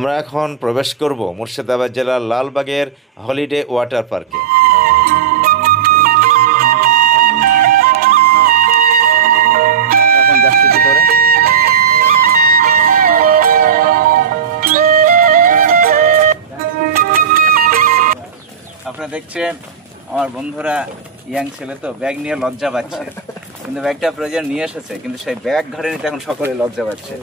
আমরা এখন প্রবেশ করব মুর্শিদাবাদ জেলার লালবাগের হলিডে ওয়াটার পার্কে। এখন যাচ্ছি ভিতরে। আপনারা দেখছেন আমার বন্ধুরা ইয়াং ছেলে তো ব্যাগ নিয়ে লজ্জা পাচ্ছে, কিন্তু ব্যাগটা প্রয়োজন নিয়ে এসেছে, কিন্তু সেই ব্যাগ ঘরে নিতে এখন সকলে লজ্জা পাচ্ছে।